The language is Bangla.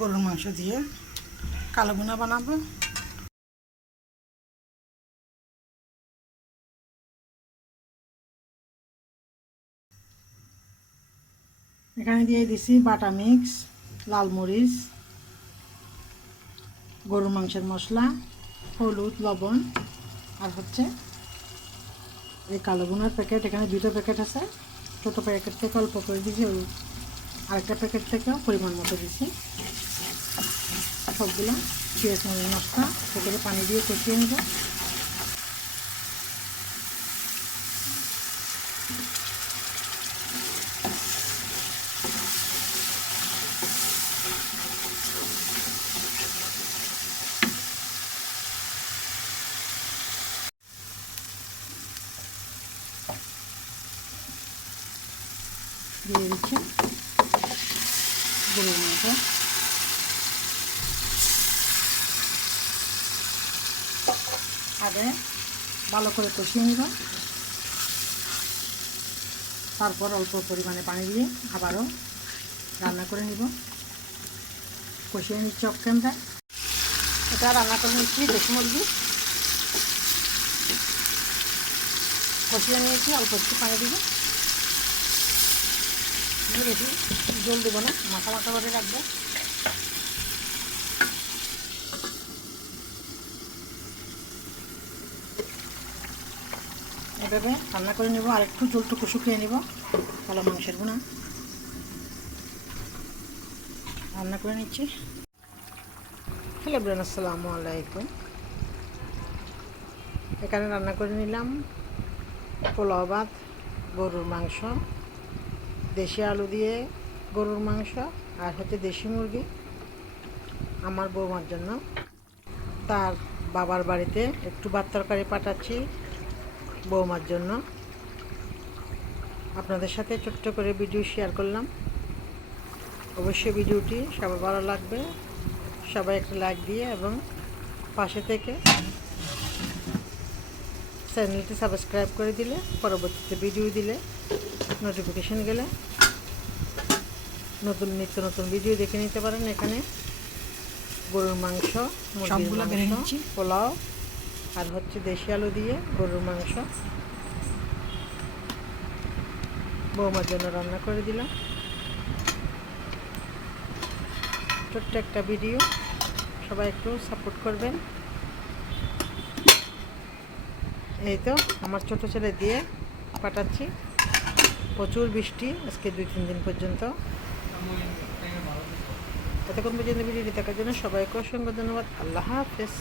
গরুর মাংস দিয়ে কালো বোনা বানাবো। এখানে দিয়ে দিছি বাটা মিক্স, লাল মরিচ, গরুর মাংসের মশলা, হলুদ, লবণ, আর হচ্ছে এই কালো বোনার প্যাকেট। এখানে দুটো প্যাকেট আছে, ছোটো প্যাকেট থেকে অল্প করে দিয়েছি আরেকটা প্যাকেট থেকেও পরিমাণ মতো দিছি। সবগুলো পেঁয়াজ মরিচ মশলা সেখানে পানি দিয়ে কষিয়ে নেব। দিয়ে দিচ্ছি। গরুর আগে ভালো করে কষিয়ে নিব। তারপর অল্প পরিমাণে পানি দিয়ে আবারও রান্না করে নিব। কষিয়ে নিচ্ছি অক্ষেনটা এটা রান্না করে নিচ্ছি দেশি মুরগি। কষিয়ে নিয়েছি, অল্প একটু পানি দিব। বেশি জল দেবো না মাথা মাথা করে রাখব। এভাবে রান্না করে নেব, আর একটু জলটুকু শুকিয়ে নেব। ভালো মাংসের গুণা রান্না করে নিচ্ছি। হ্যালো ব্রেন আসসালামু আলাইকুম। এখানে রান্না করে নিলাম পোলাও ভাত, গরুর মাংস, দেশি আলু দিয়ে গরুর মাংস, আর হচ্ছে দেশি মুরগি আমার বৌমার জন্য। তার বাবার বাড়িতে একটু ভাত তরকারি পাঠাচ্ছি। বৌমার জন্য। আপনাদের সাথে ছোট্ট করে ভিডিও শেয়ার করলাম। অবশ্যই ভিডিওটি সবার ভালো লাগবে। সবাই একটা লাইক দিয়ে এবং পাশে থেকে চ্যানেলটি সাবস্ক্রাইব করে দিলে পরবর্তীতে ভিডিও দিলে নোটিফিকেশন গেলে নতুন নিত্য নতুন ভিডিও দেখে নিতে পারেন এখানে। গরুর মাংস। পোলাও আর হচ্ছে দেশি আলু দিয়ে গরুর মাংস। বৌমার জন্য রান্না করে দিলাম। ছোট্ট একটা ভিডিও। সবাই একটু সাপোর্ট করবেন। এই তো আমার ছোট ছেলে দিয়ে পাঠাচ্ছি। প্রচুর বৃষ্টি আজকে দুই তিন দিন পর্যন্ত। এতক্ষণ পর্যন্ত ভিডিওটি দেখার জন্য সবাইকে অসংখ্য ধন্যবাদ। আল্লাহ হাফেজ।